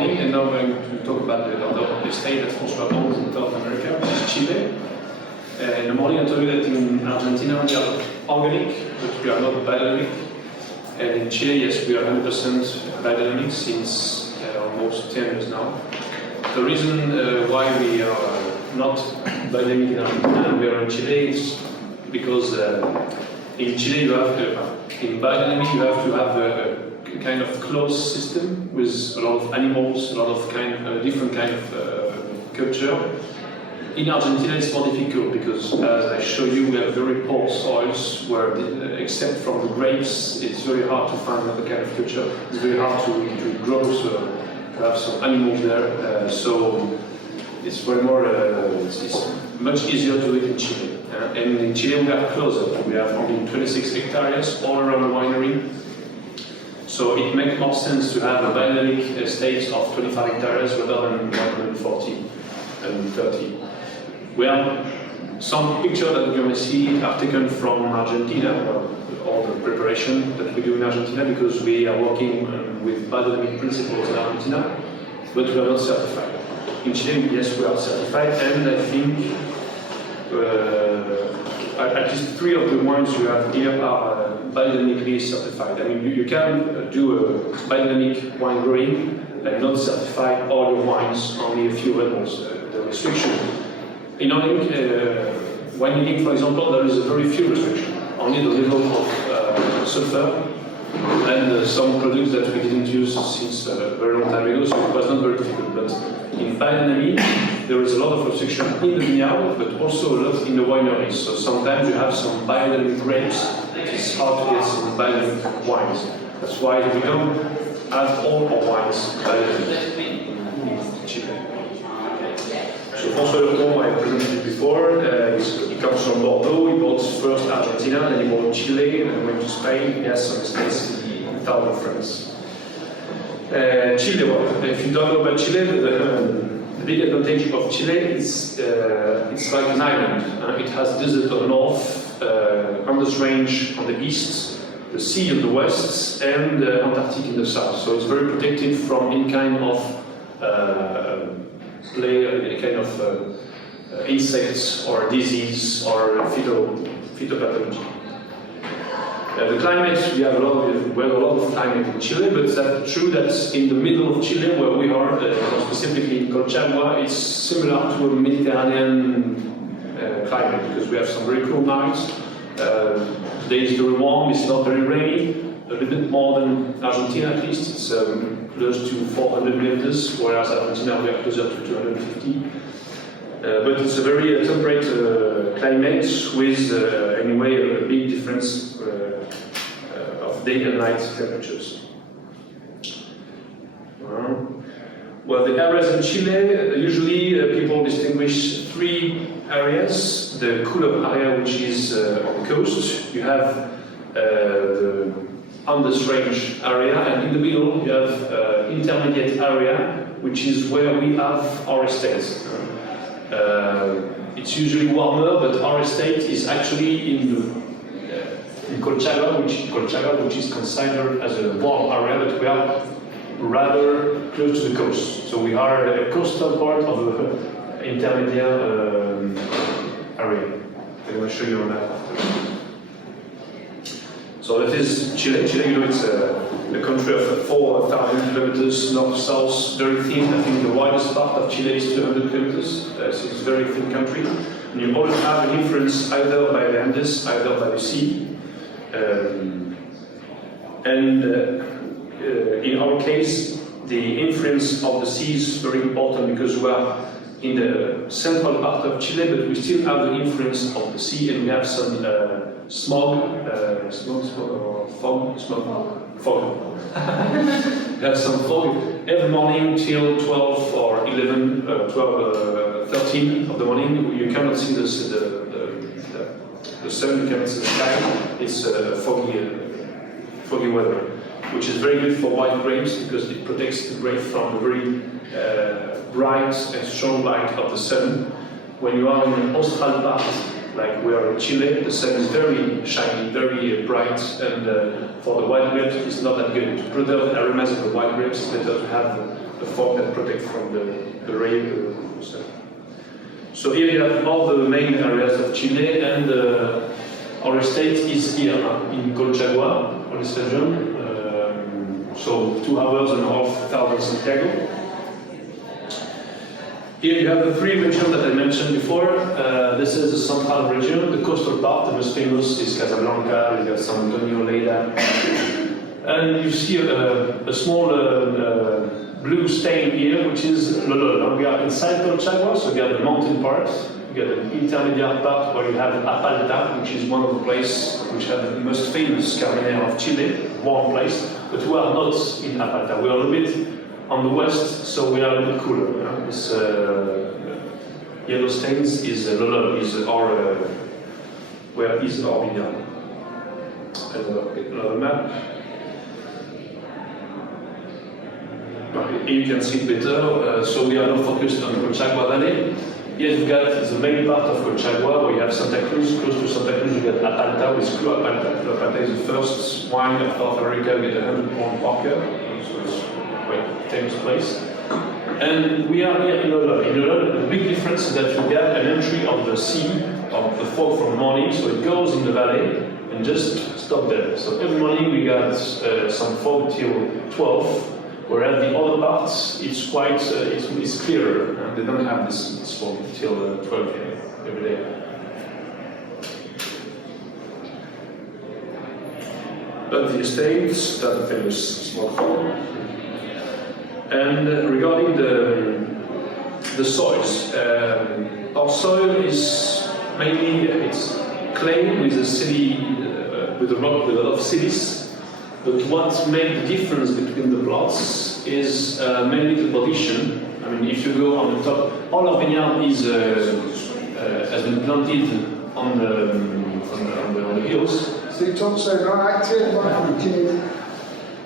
morning, and now I'm going to talk about the other estate that Francois owns in South America, which is Chile. In the morning I told you that in Argentina we are organic, but we are not biodynamic. And in Chile, yes, we are 100% biodynamic since almost 10 years now. The reason why we are not biodynamic in Argentina, we are in Chile, is because in Chile you have in biodynamic you have to have a kind of closed system with a lot of animals, a lot of different kind of culture. In Argentina it's more difficult because, as I show you, we have very poor soils where, except from the grapes, it's very hard to find another kind of culture. It's very hard to grow, so to have some animals there. So it's very more, it's much easier to do it in Chile. And in Chile we are closer. We have only 26 hectares all around the winery. So it makes more sense to have a biodynamic estate of 25 hectares rather than 140 and 30. Well, some pictures that you may see are taken from Argentina, all the preparation that we do in Argentina, because we are working with biodynamic principles in Argentina, but we are not certified. In Chile, yes, we are certified, and I think at least 3 of the wines you have here are biodynamically certified. I mean, you can do a biodynamic wine growing and not certify all your wines, only a few animals. The restriction. In winemaking, for example, there is a very few restriction. Only the level of sulfur and some products that we didn't use since a very long time ago, so it was not very difficult. But in biodynamic, there is a lot of restriction in the vineyard, but also a lot in the wineries. So sometimes you have some biodynamic grapes. It's hard to get some biodynamic wines. That's why we don't have all our wines biodynamic in Chile. So Francois Lurton, I presented before, he comes from Bordeaux. He bought first Argentina, then he bought Chile, and then went to Spain. He has some estates in south of France. Chile, well, if you don't know about Chile, the big advantage of Chile is it's like an island. It has desert on the north, Andes range on the east, the sea on the west, and Antarctic in the south. So it's very protected from any kind of insects or disease or phytopathology. The climate, we have a lot of climate in Chile, but it's true that in the middle of Chile, where we are, specifically in Colchagua, it's similar to a Mediterranean climate, because we have some very cool nights. Today is very warm, it's not very rainy, a little bit more than Argentina at least. It's close to 400 millimeters, whereas Argentina we are closer to 250. But it's a very temperate climate with, anyway, a big difference of day and night temperatures. Well, the areas in Chile, usually people distinguish 3 areas. The cooler area, which is on the coast. You have the Andes range area, and in the middle you have intermediate area, which is where we have our estates. It's usually warmer, but our estate is actually in Colchagua, which is considered as a warm area, but we are rather close to the coast. So we are the coastal part of the intermediate area. I will show you on that after. So that is Chile. Chile, you know, it's a country of 4,000 kilometers north-south, very thin. I think the widest part of Chile is 200 kilometers, so it's a very thin country. And you always have an influence either by the Andes, either by the sea. In our case, the influence of the sea is very important because we are in the central part of Chile, but we still have the influence of the sea, and we have some fog. We have some fog every morning till 12 or 11, 13 of the morning. You cannot see the sun, you cannot see the sky. It's foggy weather, which is very good for white grapes because it protects the grape from the very bright and strong light of the sun. When you are in an austral part, like we are in Chile, the sun is very shiny, very bright, and for the white grapes it's not that good. To preserve the aromas of the white grapes, it's better to have the fork that protects from the rain. So here you have all the main areas of Chile, and our estate is here in Colchagua, on this region. So 2.5 hours south of Santiago. Here you have the three regions that I mentioned before. This is the central region, the coastal part. The most famous is Casablanca, you got San Antonio, Lleida. And you see a small blue stain here, which is Lolol. We are inside Colchagua, so you have the mountain part, you got the intermediate part where you have Apalta, which is one of the places which have the most famous Carmenere of Chile, warm place. But we are not in Apalta, we are a little bit on the west, so we are a bit cooler. You know? This yellow stains is Lolol, is our where is our vineyard. Another map. Here you can see it better. So we are now focused on Colchagua Valley. Here you've got the main part of Colchagua, where you have Santa Cruz. Close to Santa Cruz, you got Apalta with Clos Apalta. Clos Apalta is the first wine of North America with 100-pound Parker. So it's quite a famous place. And we are here in Lolol. In Lolol, the big difference is that you get an entry of the sea, of the fog from morning, so it goes in the valley and just stop there. So every morning we got some fog till 12. Whereas the other parts, it's quite, it's clearer, and they don't have this fog till 12 every day. But the estates, that's the famous small farm. And regarding the soils, our soil is mainly it's clay with a city, with a rock with a lot of silice. But what makes the difference between the plots is mainly the position. I mean, if you go on the top, all of vineyard is has been planted on the hills. So you talk so not active,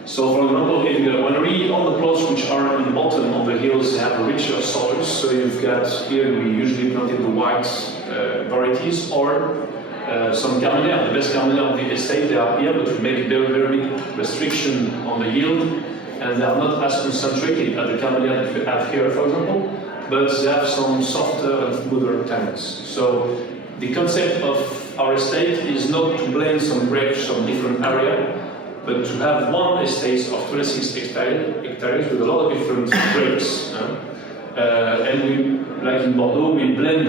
So, for example, if when we all the plots which are in the bottom of the hills have richer soils. So you've got here we usually planted the white varieties or some Carmenere, the best Carmenere of the estate, they are here, but we make very, very big restriction on the yield, and they are not as concentrated as the Carmenere that you have here, for example, but they have some softer and smoother tannins. So the concept of our estate is not to blend some grapes from different area, but to have one estate of 26 hectares with a lot of different grapes. And we, like in Bordeaux, we blend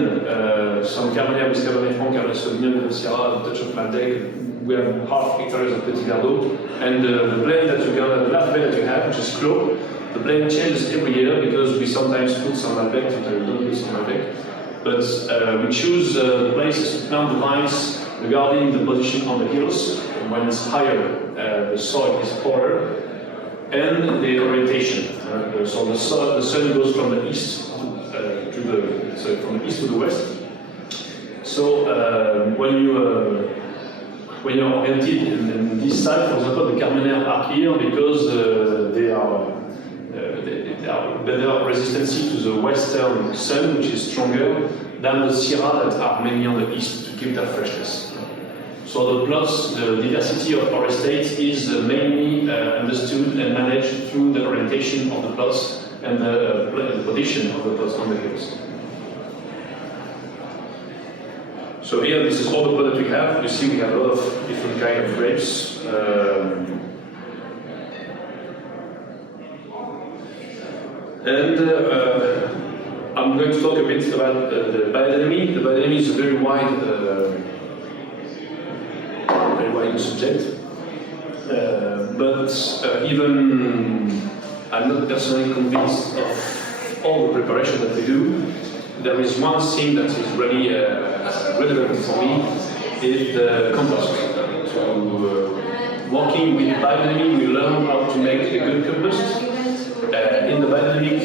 some Carmenere with Cabernet Franc, Cabernet Sauvignon, Syrah, a touch of Malbec. We have half hectares of Petit Verdot, and the blend that you got, the last blend that you have, which is Clos, the blend changes every year because we sometimes put some Malbec, sometimes we don't put some Malbec. But we choose the places to plant the vines regarding the position on the hills. And when it's higher, the soil is poorer. And the orientation. So the sun goes from the east from the east to the west. So when you're oriented in this side, for example, the Carmenere are here because they are better resistance to the western sun, which is stronger than the Syrah that are mainly on the east to keep their freshness. So the plots, the diversity of our estate is mainly understood and managed through the orientation of the plots and the position of the plots on the hills. So here, this is all the plot that we have. You see we have a lot of different kind of grapes. I'm going to talk a bit about the biodynamic. The biodynamic is a very wide subject, but even I'm not personally convinced of all the preparation that we do. There is one thing that is really relevant for me, is the compost. So working with biodynamic, we learn how to make a good compost. In the biodynamic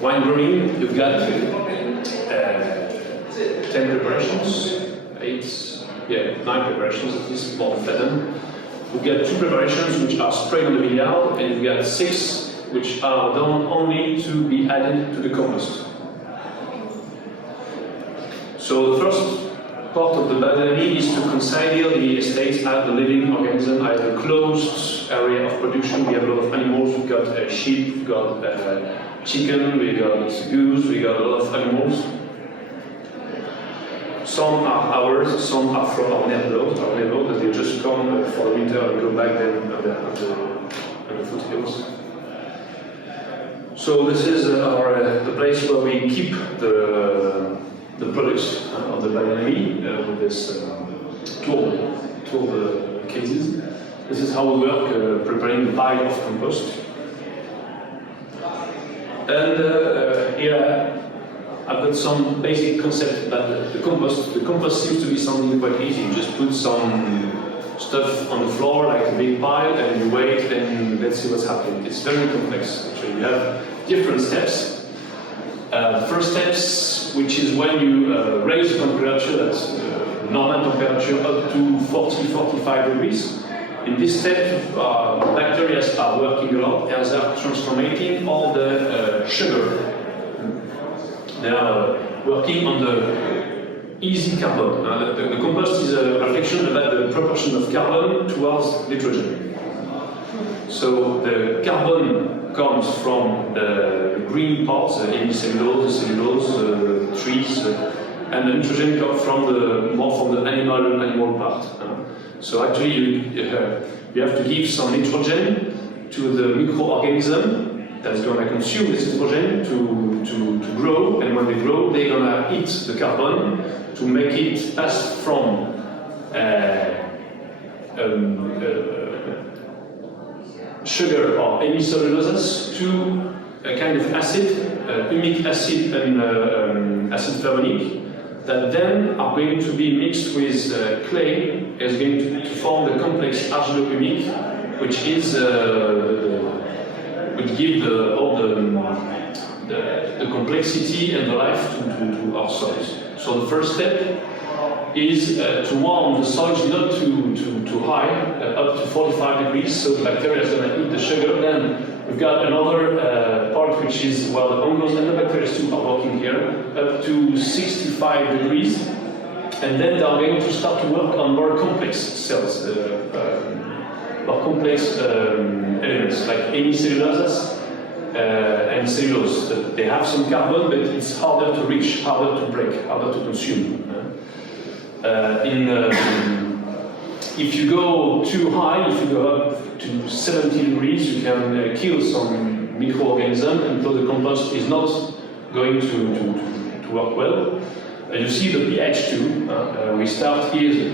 wine growing, you've got 10 preparations, 9 preparations, at least more than 10. We've got 2 preparations which are sprayed on the vineyard, and we've got 6 which are done only to be added to the compost. So the first part of the biodynamic is to consider the estates as the living organism, as a closed area of production. We have a lot of animals. We've got sheep, we've got chicken, we've got goose, we got a lot of animals. Some are ours, some are from our neighbors, that they just come for the winter and go back then on the foothills. So this is the place where we keep the products of the biodynamic with this 12 cases. This is how we work preparing the pile of compost. And here I've got some basic concept about the compost. The compost seems to be something quite easy. You just put some stuff on the floor, like a big pile, and you wait, and let's see what's happening. It's very complex. Actually, you have different steps. The first steps, which is when you raise the temperature, that's normal temperature, up to 40-45 degrees. In this step, bacteria are working a lot as they are transforming all the sugar. They are working on the easy carbon. The compost is a reflection about the proportion of carbon towards nitrogen. So the carbon comes from the green parts, the hemicellulose, the cellulose, the trees, and the nitrogen comes from more from the animal part. So actually, you have to give some nitrogen to the microorganism that's going to consume this nitrogen to grow, and when they grow, they're going to eat the carbon to make it pass from sugar or hemicellulose to a kind of acid, humic acid and acid carbonic, that then are going to be mixed with clay, is going to form the complex argilo-humic, which is would give all the complexity and the life to our soils. So the first step is to warm the soils not too high, up to 45 degrees, so the bacteria is going to eat the sugar. Then we've got another part which is, well, the fungus and the bacteria too are working here, up to 65 degrees, and then they are going to start to work on more complex cells, more complex elements like hemicellulose and cellulose. They have some carbon, but it's harder to reach, harder to break, harder to consume. If you go too high, if you go up to 70 degrees, you can kill some microorganisms, and so the compost is not going to work well. You see the pH too. We start here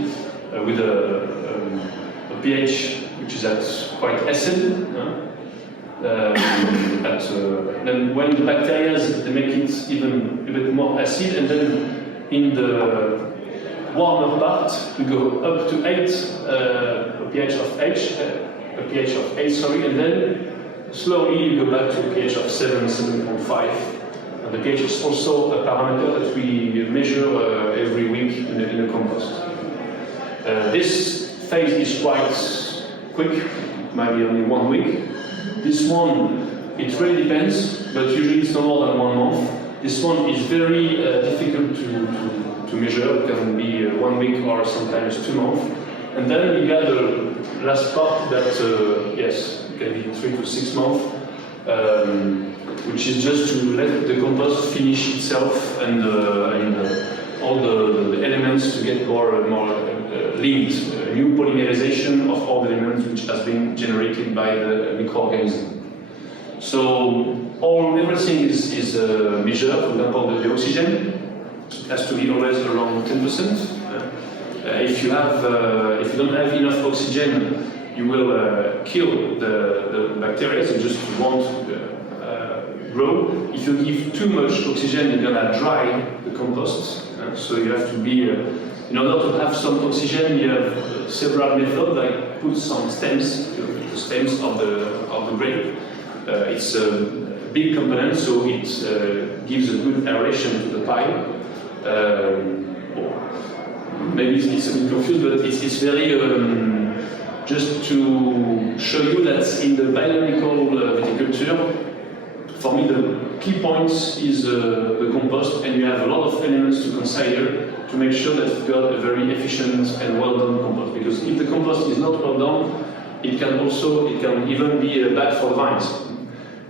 with a pH which is at quite acid. Then when the bacteria they make it even a bit more acid, and then in the warmer part we go up to 8, a pH of 8, and then slowly you go back to a pH of 7, 7.5. And the pH is also a parameter that we measure every week in a compost. This phase is quite quick, maybe only 1 week. This one, it really depends, but usually it's no more than 1 month. This one is very difficult to measure. It can be 1 week or sometimes 2 months. And then you got the last part that, yes, it can be 3 to 6 months, which is just to let the compost finish itself and all the elements to get more linked, new polymerization of all the elements which has been generated by the microorganism. So everything is measured. For example, the oxygen has to be always around 10%. If you don't have enough oxygen, you will kill the bacteria. They just won't grow. If you give too much oxygen, you're gonna dry the compost. So you have to be, in order to have some oxygen, you have several methods, like put some stems, the stems of the grape. It's a big component, so it gives a good aeration to the pile. Maybe it's a bit confused, but it's very just to show you that in the biological viticulture, for me the key point is the compost, and you have a lot of elements to consider to make sure that you've got a very efficient and well done compost. Because if the compost is not well done, it can even be bad for the vines.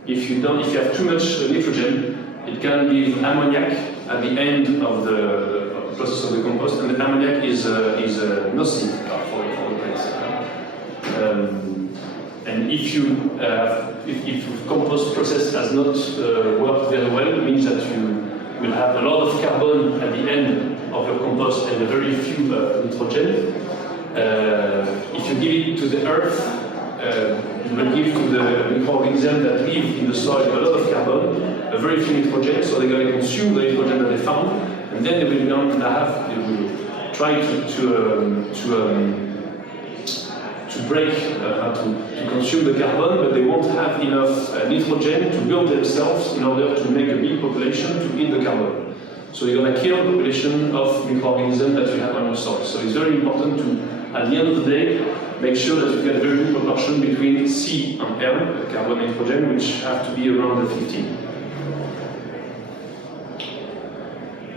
If you have too much nitrogen, it can give ammoniac at the end of the process of the compost, and the ammoniac is nocive for the plants. And if the compost process has not worked very well, it means that you will have a lot of carbon at the end of your compost and a very few nitrogen. If you give it to the earth, you will give to the microorganisms that live in the soil a lot of carbon, a very few nitrogen, so they're going to consume the nitrogen that they found, and then they will try to consume the carbon, but they won't have enough nitrogen to build themselves in order to make a big population to eat the carbon. So you're going to kill the population of microorganisms that you have on your soil. So it's very important to, at the end of the day, make sure that you get a very good proportion between C and M, carbon and nitrogen, which have to be around 15.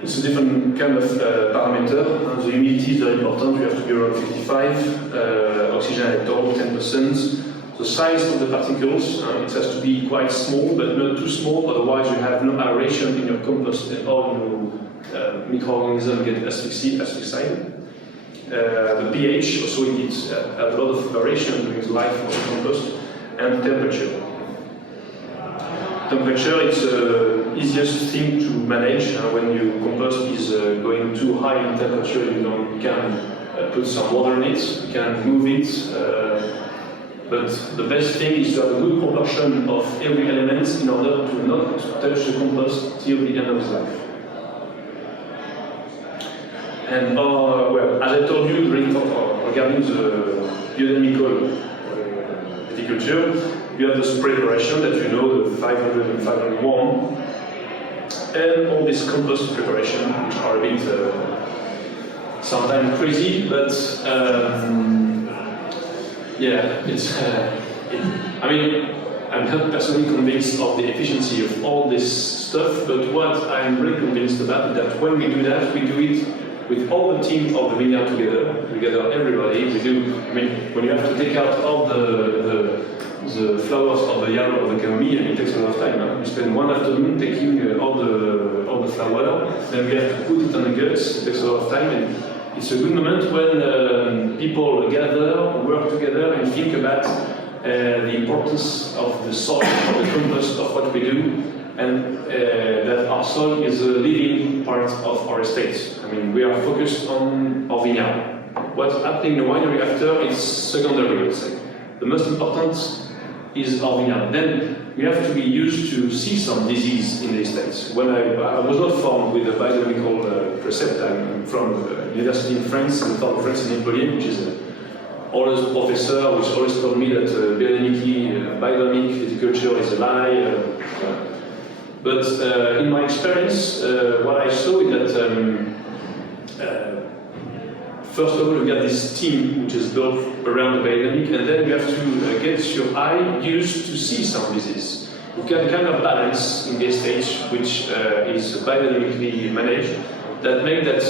It's a different kind of parameter. The humidity is very important. You have to be around 55. Oxygen electron, 10%. The size of the particles, it has to be quite small, but not too small. Otherwise, you have no aeration in your compost, and all your microorganisms get asphyxiated. The pH also needs a lot of variation during the life of the compost, and temperature. Temperature is the easiest thing to manage. When your compost is going too high in temperature, you can put some water in it, you can move it, but the best thing is to have a good proportion of every element in order to not touch the compost till the end of its life. And well, as I told you regarding the biodynamical viticulture, you have the spray preparation that you know, the 500 and 501, and all this compost preparation, which are a bit sometimes crazy, but yeah, I mean, I'm not personally convinced of the efficiency of all this stuff, but what I'm really convinced about is that when we do that, we do it with all the team of the Vineyard together, everybody. We do. I mean, when you have to take out all the flowers of the yellow of the chamomile, it takes a lot of time. We spend one afternoon taking all the flower, then we have to put it on the guts. It takes a lot of time, and it's a good moment when people gather, work together, and think about the importance of the soil, of the compost, of what we do, and that our soil is a living part of our estate. I mean, we are focused on our vineyard. What's happening in the winery after is secondary, I would say. The most important is our vineyard. Then we have to be used to see some disease in the estates. When I was not formed with a biodynamical precept. I'm from the university in France, in the south of France, in Montpellier, which is always a professor which always told me that biodynamic viticulture is a lie. But in my experience, what I saw is that first of all, you get this team which is built around the biodynamic, and then you have to get your eye used to see some disease. You've got a kind of balance in the estate which is biodynamically managed that make that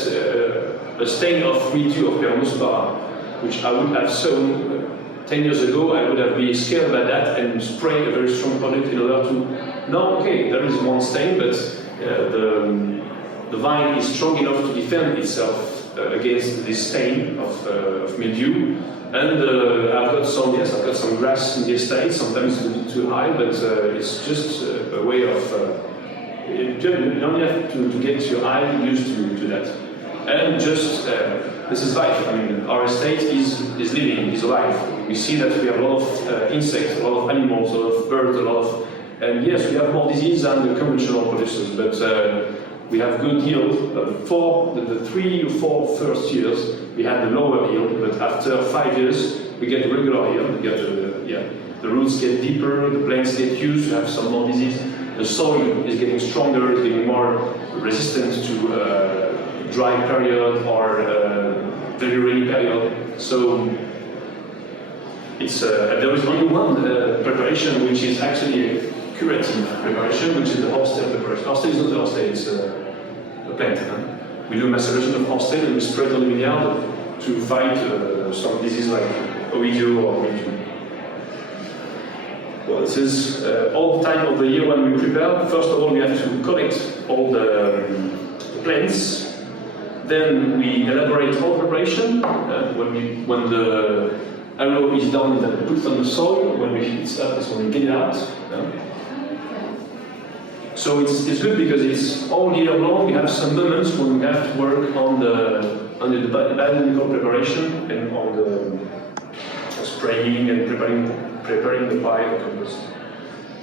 a stain of mildew of Peronospora, which I would have sown 10 years ago, I would have been scared about that and spray a very strong product in order to, no, okay, there is one stain, but the vine is strong enough to defend itself against this stain of mildew. And I've got some grass in the estate. Sometimes it's a bit too high, but it's just a way of. You only have to get your eye used to that. And just this is life. I mean, our estate is living, is alive. We see that we have a lot of insects, a lot of animals, a lot of birds, a lot of. And yes, we have more disease than the conventional producers, but. We have good yield. For the 3 or 4 first years, we had the lower yield, but after 5 years, we get regular yield. We get the roots get deeper, the plants get used to have some more disease. The soil is getting stronger, it's getting more resistant to dry period or very rainy period. So it's there is only one preparation which is actually a curative preparation, which is the horsetail preparation. Horsetail is not the horsetail, it's a plant. we do maceration of horse tail and we spray it on the vineyard to fight some disease like oidio or mildew. Well, this is all the time of the year when we prepare. First of all, we have to collect all the plants. Then we elaborate all preparation. When the arrow is done, then we put it on the soil. When we heat it up, is when we get it out. So it's good because it's all year long. We have some moments when we have to work on the biological preparation and on the spraying and preparing the pile.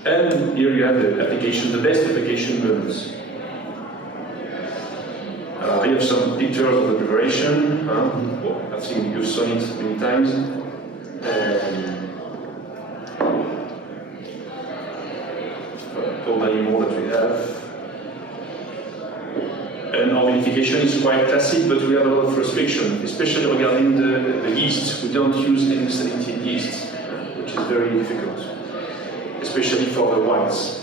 And here you have the application, the best application moments. I have some pictures of the preparation. Well, I think you've seen it many times. All the animal that we have. And our vinification is quite classic, but we have a lot of restriction, especially regarding the yeast. We don't use any salinity yeast, which is very difficult, especially for the whites.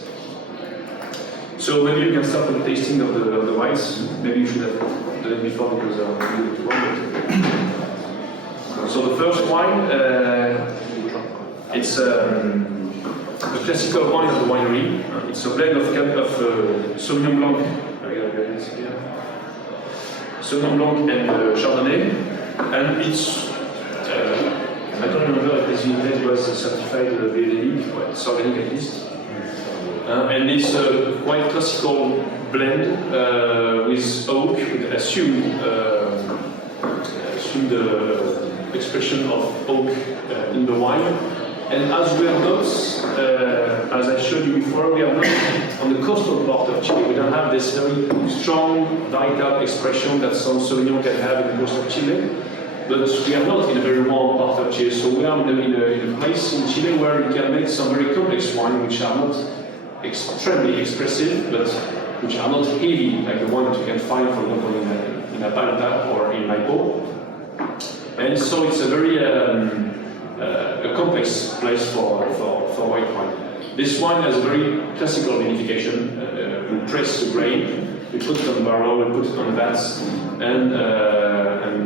So maybe you can start with the tasting of the whites. Maybe you should have done it before because I'm really too long. So the first wine, it's a classical wine of the winery. It's a blend of Sauvignon Blanc, Sauvignon Blanc and Chardonnay, and it's I don't remember if this vintage was certified organic, well, it's organic at least. And it's a quite classical blend with oak, with assumed expression of oak in the wine. And as we are not, as I showed you before, we are not on the coastal part of Chile. We don't have this very strong, vital expression that some Sauvignon can have in the coast of Chile. But we are not in a very warm part of Chile, so we are in a place in Chile where you can make some very complex wine which are not extremely expressive, but which are not heavy like the one that you can find, for example, in Atalanta or in Maipo. And so it's a very a complex place for white wine. This wine has a very classical vinification. We press the grain, we put it on the barrel, we put it on the vats, and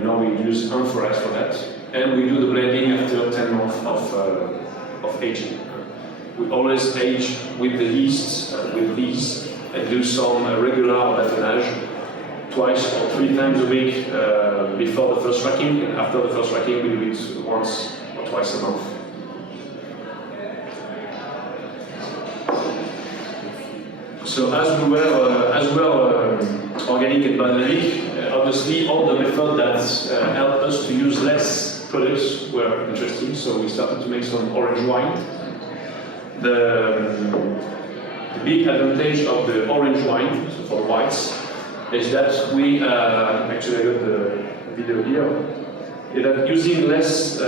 now we use amphoras for that. And we do the blending after 10 months of aging. We always age with the yeast, with yeast, and do some regular bâtonnage twice or 3 times a week before the first racking, and after the first racking we do it once or twice a month. So as we were organic and biodynamic, obviously all the methods that helped us to use less products were interesting, so we started to make some orange wine. The big advantage of the orange wine, so for the whites, is that we, actually I got the video here, is that using less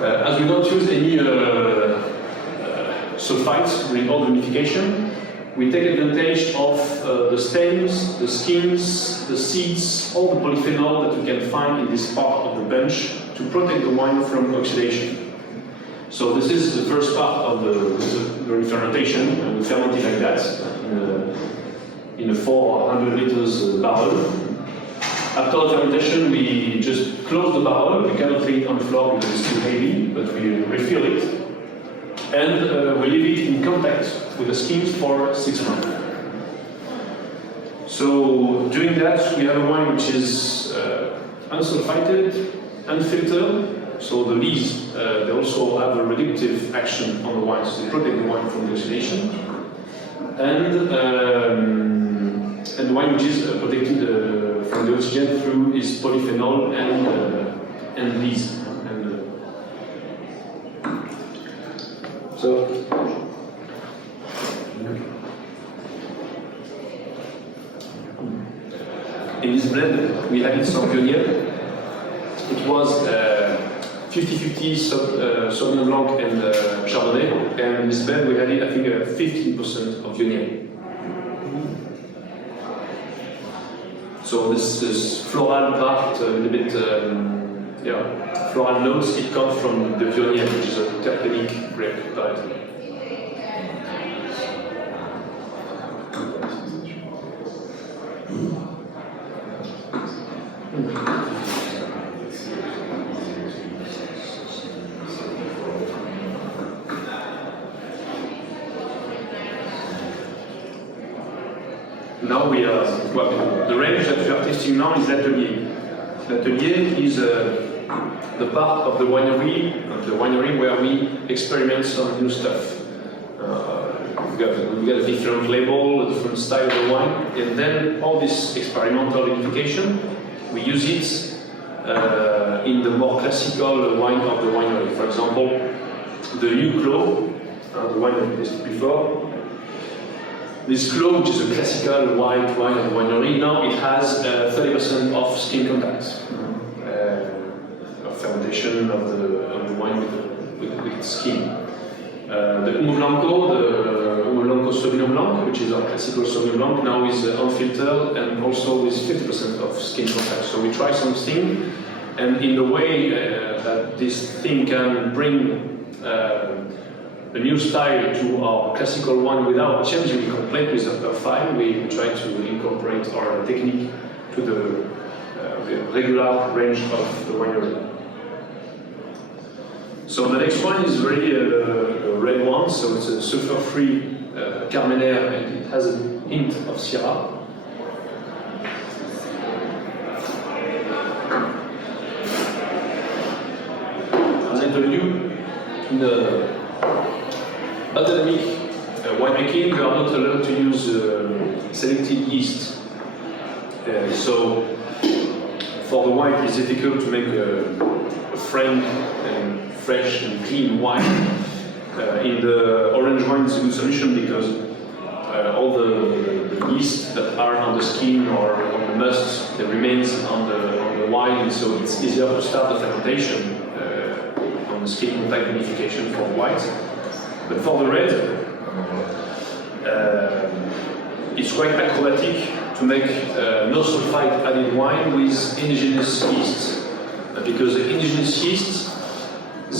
as we don't use any sulfites during all the vinification, we take advantage of the stems, the skins, the seeds, all the polyphenol that we can find in this part of the bunch to protect the wine from oxidation. So this is the first part of the fermentation, and we ferment it like that in a 400 liters barrel. After the fermentation, we just close the barrel. We cannot leave it on the floor because it's too heavy, but we refill it. And we leave it in contact with the skins for 6 months. So during that, we have a wine which is unsulfited, unfiltered. So the lees, they also have a reductive action on the wine, so they protect the wine from the oxidation. And the wine which is protected from the oxygen through is polyphenol and lees. So, in this blend, we had some Vineyard. It was 50-50 Sauvignon Blanc and Chardonnay, and in this blend we had, I think, 15% of Vineyard. So this floral part, a little bit floral notes, it comes from the Vineyard, which is a terpenic grape variety. Now we are, the range that we are tasting now is L'Atelier. L'Atelier is the part of the winery where we experiment some new stuff. We got a different label, a different style of the wine, and then all this experimental vinification, we use it in the more classical wine of the winery. For example, the new Clos, the wine that we tasted before. This Clos, which is a classical white wine of the winery, now it has 30% of skin contact, of fermentation of the wine with its skin. The Humo Blanco Sauvignon Blanc, which is our classical Sauvignon Blanc, now is unfiltered and also with 50% of skin contact. So we try something, and in the way that this thing can bring a new style to our classical one without changing completely the profile, we try to incorporate our technique to the regular range of the winery. So the next one is really a red one, so it's a sulfur-free Carmenere, and it has a hint of Syrah. As I told you, in the autonomic winemaking, you are not allowed to use selected yeast. So for the wine, it's difficult to make a frank and fresh and clean wine. In the orange wine, it's a good solution because all the yeast that are on the skin or on the must, they remains on the wine, and so it's easier to start the fermentation on the skin contact vinification for white. But for the red, it's quite acrobatic to make no sulfite added wine with indigenous yeast, because the indigenous yeast,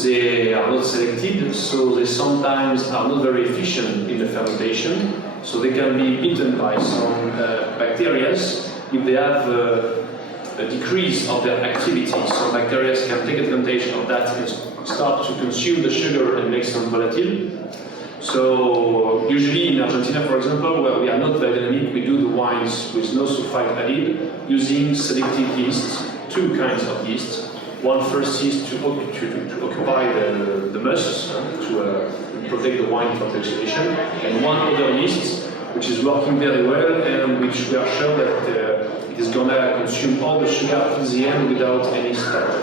they are not selected, so they sometimes are not very efficient in the fermentation, so they can be eaten by some bacteria if they have a decrease of their activity. So bacteria can take advantage of that and start to consume the sugar and make some volatile. So usually in Argentina, for example, where we are not very dynamic, we do the wines with no sulfite added using selected yeasts, two kinds of yeast. One first yeast to occupy the must, to protect the wine from oxidation, and one other yeast which is working very well and which we are sure that it is going to consume all the sugar at the end without any starch.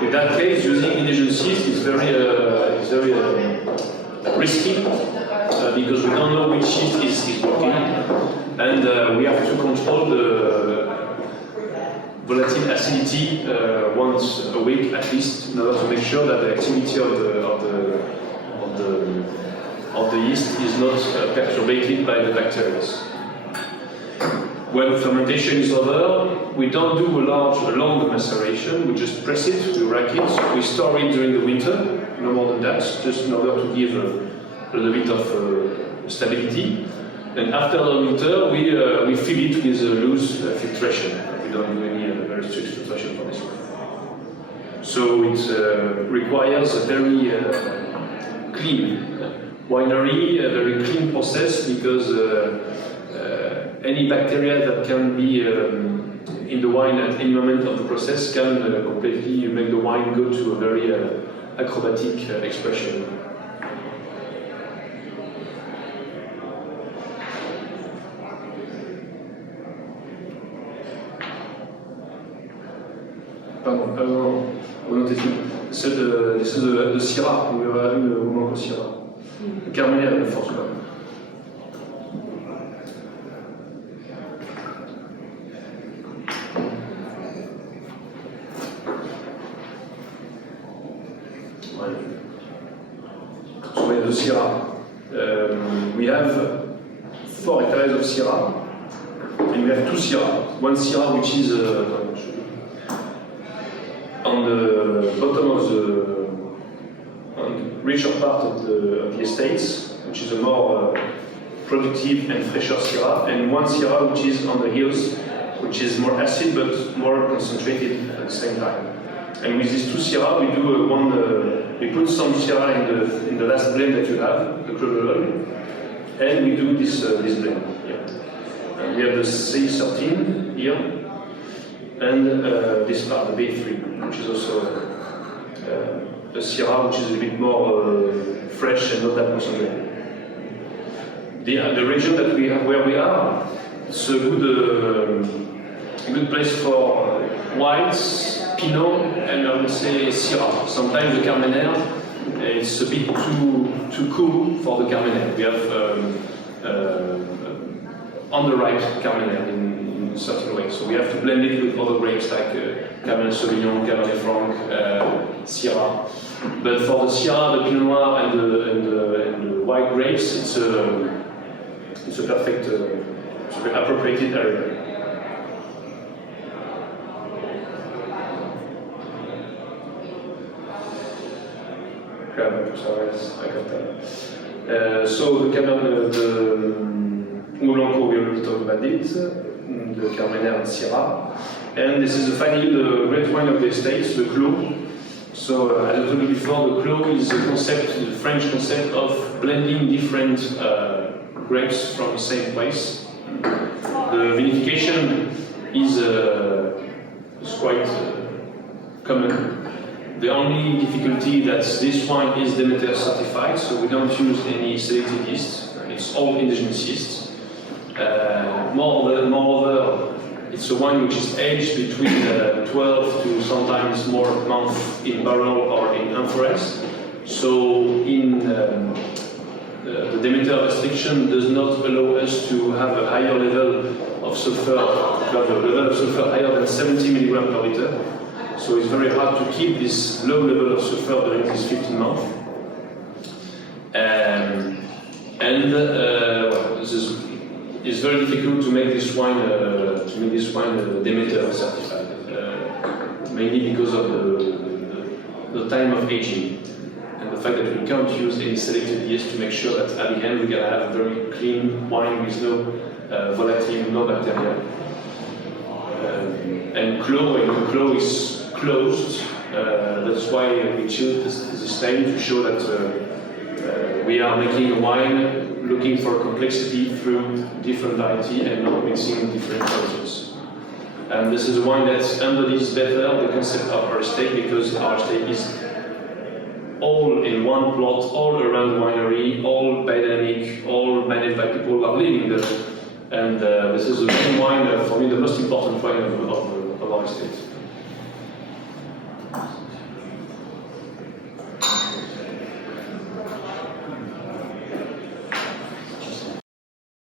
In that case, using indigenous yeast is very risky because we don't know which yeast is working, and we have to control the volatile acidity once a week at least, in order to make sure that the activity of the yeast is not perturbated by the bacteria. When fermentation is over, we don't do a long maceration. We just press it, we rack it, we store it during the winter, no more than that, just in order to give a little bit of stability. And after the winter, we fill it with loose filtration. We don't do any very strict filtration for this one. So it requires a very clean winery, a very clean process, because any bacteria that can be in the wine at any moment of the process can completely make the wine go to a very acrobatic expression. Pardon, this is the Syrah, we are having the Blanco Syrah. The Carmenere, the first one. So we have the Syrah. We have 4 hectares of Syrah, and we have 2 Syrah. One Syrah which is on the bottom of the richer part of the estates, which is a more productive and fresher Syrah, and one Syrah which is on the hills, which is more acid but more concentrated at the same time. And with these two Syrah, we do we put some Syrah in the last blend that you have, the Clos Lolol, and we do this blend here. And we have the C13 here, and this part, the B3, which is also a Syrah which is a bit more fresh and not that concentrated. The region that we have, where we are, it's a good place for whites, Pinot, and I would say Syrah. Sometimes the Carmenere, it's a bit too cool for the Carmenere. We have underripe Carmenere in a certain way, so we have to blend it with other grapes like Cabernet Sauvignon, Cabernet Franc, Syrah. But for the Syrah, the Pinot Noir, and the white grapes, it's a perfect, appropriated area. So the Cabernet, the Humo Blanco, we already talked about it, the Carmenere and Syrah. And this is finally the red wine of the estates, the Clos. So as I told you before, the Clos is a concept, the French concept of blending different grapes from the same place. The vinification is quite common. The only difficulty that this wine is Demeter certified, so we don't use any selected yeast. It's all indigenous yeast. Moreover, it's a wine which is aged between 12 to sometimes more months in barrel or in amphoras. So in the Demeter restriction does not allow us to have a higher level of sulfur, higher than 70 milligrams per liter. So it's very hard to keep this low level of sulfur during these 15 months. It's very difficult to make this wine Demeter certified, mainly because of the time of aging and the fact that we can't use any selected yeast to make sure that at the end we're gonna have a very clean wine with no volatile, no bacteria. And Clos is closed. That's why we chose this time to show that we are making a wine looking for complexity through different variety and not mixing different cultures. And this is a wine that embodies better the concept of our estate, because our estate is all in one plot, all around the winery, all biodynamic, all managed by people who are living there. And this is the main wine, for me, the most important wine of our estate.